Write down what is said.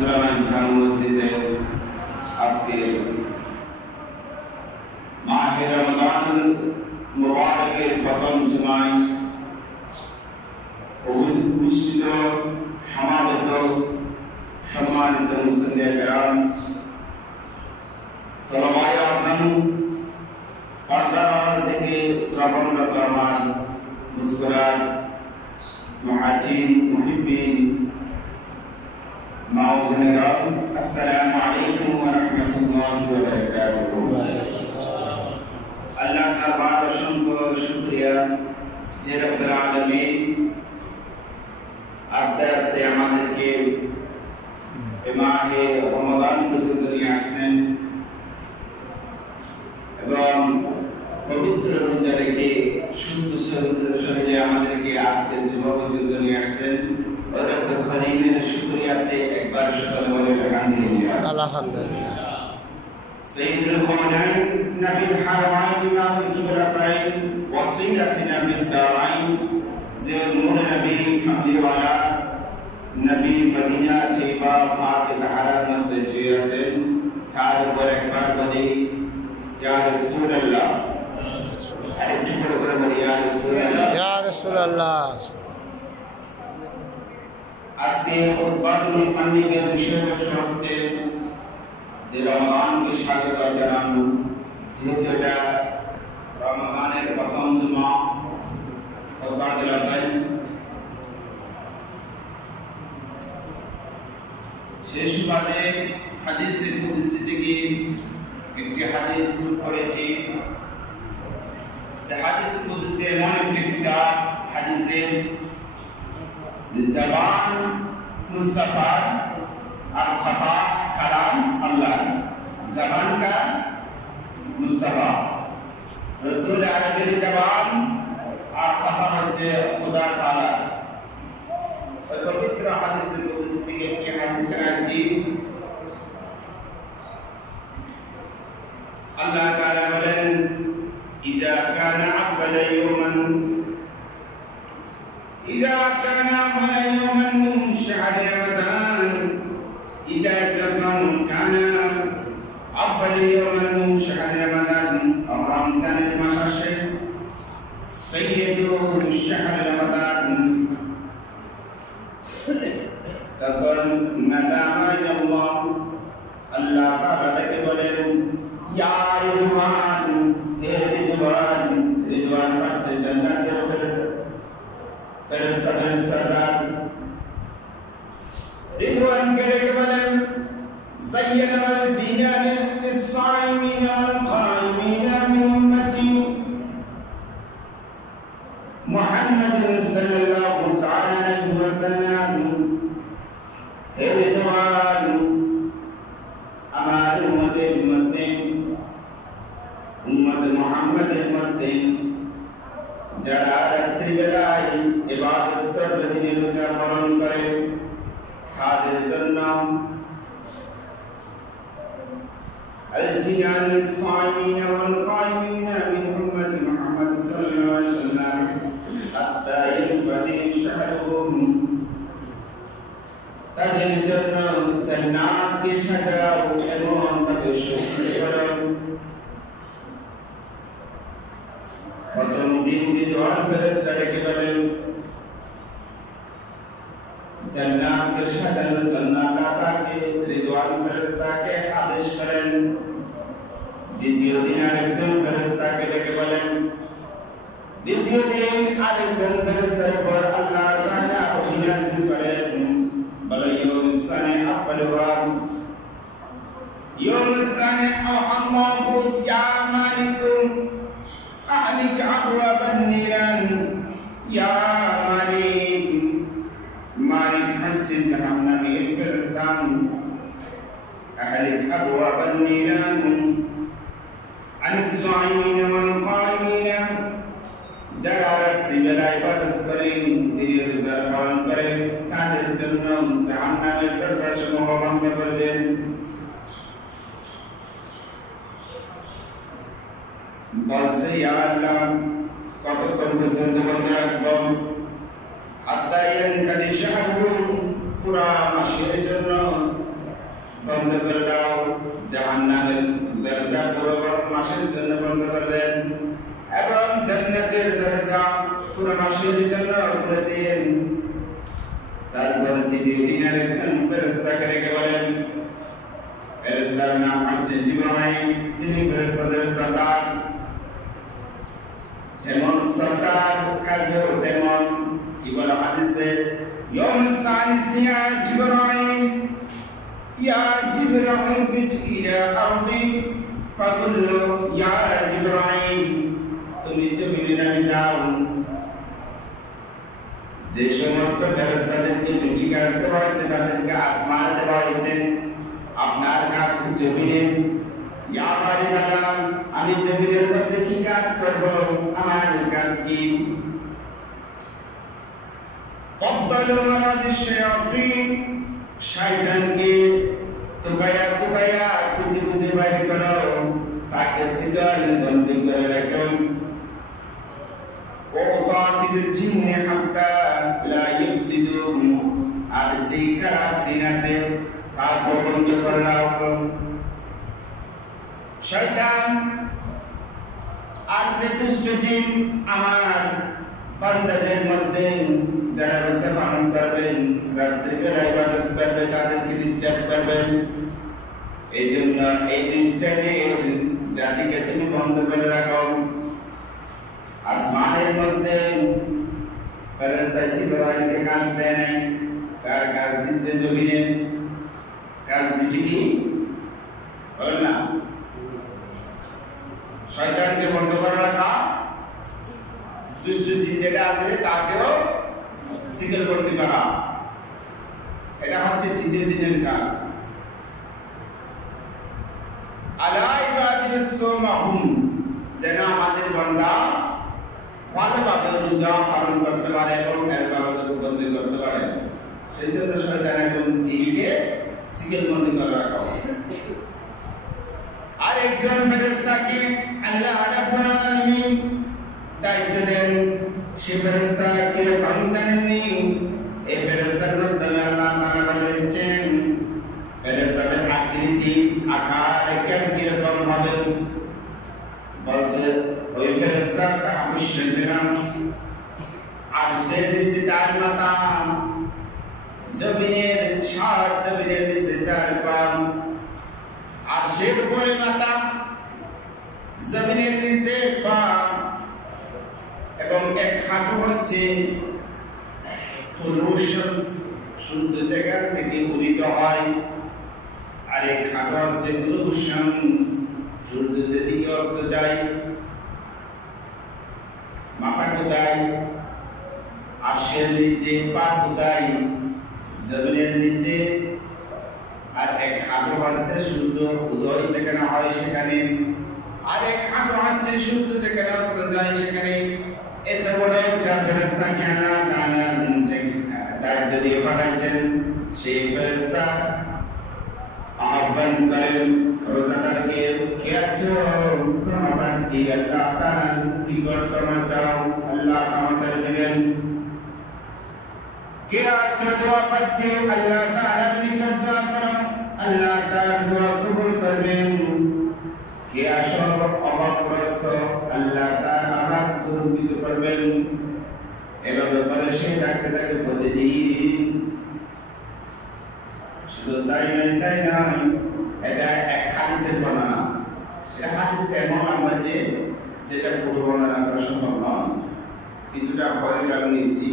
মুসলমান জানুমসজিদে আজকে মাহে রমজান মুবারকের প্রথম জুমায় উপস্থিত সমাবেত সম্মানিত মুসলিম কেরাম, তলাবায়ে আযম, পর্দার থেকে শ্রবণরত আমার মুসকুরাত মুআজ্জিন মুহিব্বিন মা ও বোনেরাম, আসসালামু আলাইকুম ওয়া রাহমাতুল্লাহি ওয়া বারাকাতুহু। আল্লাহ দরবার অসংখ্য শুকরিয়া যে রব্বুল আলামিন আস্তে আস্তে আমাদেরকে মাহে রমাদান পর্যন্ত নিয়ে আসছেন এবং পবিত্র রোজা রেখে সুস্থ শরীরে আমাদেরকে আজকের জুমা পর্যন্ত নিয়ে আসছেন। রব্বুল করিমের শুকরিয়াতে একবার সকলে বলে আলহামদুলিল্লাহ। আলহামদুলিল্লাহ। সাইয়্যিদুল কওনাইন নবীল হারমাইন ইমামুল কিবলাতাইন ওয়াসিলাতিনা ফিদ দারাইন, যে নূর নবী কামলিওয়ালা নবী মদিনা তৈয়বা পাক তাহারার মধ্যে শুয়ে আছেন, তার উপর একবার বলি ইয়া রাসূলুল্লাহ। আরেকটু করে বলি ইয়া রাসূলুল্লাহ। ইয়া রাসূলুল্লাহ। আজকে খুতবাতুল মুসান্নিফের বিষয়বস্তু হচ্ছে যে রমাদানকে স্বাগত জানানো, যেহেতু এটা রমাদানের প্রথম জুমা। খুতবাতুল আব্বাই সেই সুবাদে হাদিসে কুদসি থেকে একটি হাদিস পড়েছি। যে হাদিস কুদসি এমন একটি কিতাব, হাদিসে জবান মুস্তাফা আর খতা কালাম আল্লাহ। জবান का মুস্তাফা রাসূল আরবির জবান আর খতা হচ্ছে খোদা তাআলা। ওই পবিত্র হাদিসের কুদসি থেকে একটি হাদিস করেছি। আল্লাহ তাআলা বলেন, ইযা কানা আব্বালা ইয়াওমান إذا كان أول يوم من شهر رمضان إذا كان أول يوم من شهر رمضان رمضان المشاشر سيد شهر رمضان تقول ندام إلى الله الله تعالى بولن يا رضوان رضوان رضوان بچه جنت ফেরেশতাদের সরদার রিদওয়ান কে ডেকে বলেন, সাইয়্যিদুল জিনান লিস-সাইমিন ওয়াল কাইমিন মিন উম্মতি মুহাম্মদ সাল্লাল্লাহু তাআলা আলাইহি ওয়াসাল্লাম। হে রিদওয়ান, আমার উম্মতের মধ্যে উম্মত মুহাম্মদের মধ্যে যারা রাত্রিবেলায় ইবাদত করবে, দিনের রোজা পালন করে, তাদের জন্য আল-জিনান লিস-সাইমিন ওয়াল কাইমিন মিন উম্মতি মুহাম্মদ সাল্লাল্লাহু আলাইহি ওয়াসাল্লাম হাত্তা ইয়ানফাদি শাহরুহুম, তাদের জন্য জান্নাতকে সাজাও এমন ভাবে সজ্জিত করো। প্রথম দিন রিদওয়ান ফেরেশতা ডেকে বলেন, জান্নাতকে সাজানোর জন্য আল্লাহ তাকে রিদওয়ান ফেরেশতাকে আদেশ করেন। দ্বিতীয় দিন আরেকজন ফেরেশতাকে ডেকে বলেন, দ্বিতীয় দিন আরেকজন ফেরেশতার উপর আল্লাহ তাআলা ওহী নাযিল করেন। বলে ইয়াউমুস সানি আফওয়ালুহা, ইয়াউমুস সানি আল্লাহু ইয়া মালিকুম أهلك أبواب النيران يا مالك مالك হচ্ছেন জাহান্নামের ফেরেশতা। أهلك أبواب النيران عن الصائمين والقائمين, যারা রাত্রিবেলা ইবাদত করেন, দিনের রোজা পালন করেন, তাদের জন্য জাহান্নামের দরজাসমূহ বন্ধ করে দেন। বলছে, ইয়া আল্লাহ, কতক্ষণ পর্যন্ত বন্ধ রাখবো? হাত্তা ইয়ানকাদি শাহরুহু, পুরা মাসের জন্য বন্ধ করে দাও, জাহান্নামের দরজা পুরো মাসের জন্য বন্ধ করে দেন এবং জান্নাতের দরজা পুরো মাসের জন্য খুলে দিন। তারপর তৃতীয় দিন একজন ফেরেশতাকে ডেকে বলেন, ফেরেশতার নাম হচ্ছে জিবরাইল, তিনি ফেরেশতাদের সরদার। যেমন সরদার কাজেও তেমন। কি বলা হাদিসে, ইয়াউম সালিস ইয়া জিবরাইল ইয়া জিবরাইল বিত ইলা আরদি ফাকুল ইয়া জিবরাইল, তুমি জমিনে নামে যাও। যে সমস্ত ফেরেশতাদেরকে দুটি কাজ দেওয়া হয়েছে তাদেরকে আসমানে দেওয়া হয়েছে, আপনার কাজ জমিনে। ইয়া বারিদালা, আমি জমিনের মধ্যে কি কাজ করব, আমার কাজ কি? ফাদ্দালু মারাদিশ শায়াতিন, শয়তানকে তুকায়া তুকায়া খুঁজে খুঁজে বাইর করো, তাকে সিগাল বন্দি করে রাখো। ওতাতিল জিন্নে হাত্তা লা ইফসিদুন, আর যেই খারাপ জিন আছে তাকে বন্ধ করে রাখো। শয়তান আর যে দুষ্ট জিন আমার বান্দাদের মধ্যে যারা রোজা পালন করবেন, রাত্রিবেলা ইবাদত করবে, তাদেরকে ডিস্টার্ব করবেন। এই জন্য এই দুই শ্রেণীর জাতিকে তুমি বন্ধ করে রাখো। আসমানের মধ্যে ফেরেশতা জিবরাইলকে কাজ দেয় নাই, তার কাজ দিচ্ছে জমিনে। কাজ দুটি কি বলেন না? শয়তানকে বন্ধ করে রাখা, দুষ্ট জিন যেটা আছে তাকেও সিগল বন্দি করা, এটা হচ্ছে তৃতীয় দিনের কাজ। আলা ইবাদিস সুমাহুম, যেন আমাদের বান্দা ভালোভাবে রোজা পালন করতে পারে এবং এর ইবাদত বন্দি করতে পারে, সেই জন্য শয়তান এবং জিনকে সিগল বন্দি করে রাখা। আর একজন ফেরেশতাকে আল্লাহ রাব্বুল আলামিন দায়িত্ব দেন। সে ফেরেশতা কিরকম জানেননি? এই ফেরেশতার মাধ্যমে আল্লাহ তাআলা বলে দিচ্ছেন ফেরেশতাদের আকৃতি আকার কিরকম হবে। বলছে ওই ফেরেশতা তাহাবুশ শাজরা, আরশের নিচে তার মাথা, জমিনের সাত জমিনের নিচে তার পা, আরশের উপরে মাথা, জমিনের নিচে পা, এবং এক হাঁটু হচ্ছে তুলুশ শামস, সূর্য যেখান থেকে উদিত হয়, আর এক হাঁটু হচ্ছে গুরুব শামস, সূর্য যেদিকে অস্ত যায়। মাথা কোথায়? আরশের নিচে, পা কোথায়? জমিনের নিচে। আর এক হাঁটু হচ্ছে সূর্য উদয় যেখানে হয় সেখানে, আর এক হাঁটু হচ্ছে সূর্য যেখানে অস্ত যায় সেখানে। এত বড় একটা ফেরেশতাকে আল্লাহ তাআলা দায়িত্ব দিয়ে পাঠাচ্ছেন। সেই ফেরেশতা আহ্বান করেন রোজাদারকে, কে আছো ক্ষমাপ্রার্থী, আল্লাহ তাআলার নিকট ক্ষমা চাও, আল্লাহ ক্ষমা করে দেবেন। কে আছো দোয়া প্রার্থী, আল্লাহ তাআলার নিকট দোয়া করো, আল্লাহ তাআলা দোয়া কবুল করবেন। কে আসো অভাবগ্রস্ত, আল্লাহ তাআলা অভাব দূরীভূত করবেন। এভাবে করে সে ডাকতে থাকে প্রতিদিন। শুধু তাই নয়, এটা এক হাদিসের বর্ণনা। এটা হাদিসটা এমন আমরা যেটা পুরো বর্ণনা করা সম্ভব নয়, কিছুটা পয়েন্ট আমি নিয়েছি।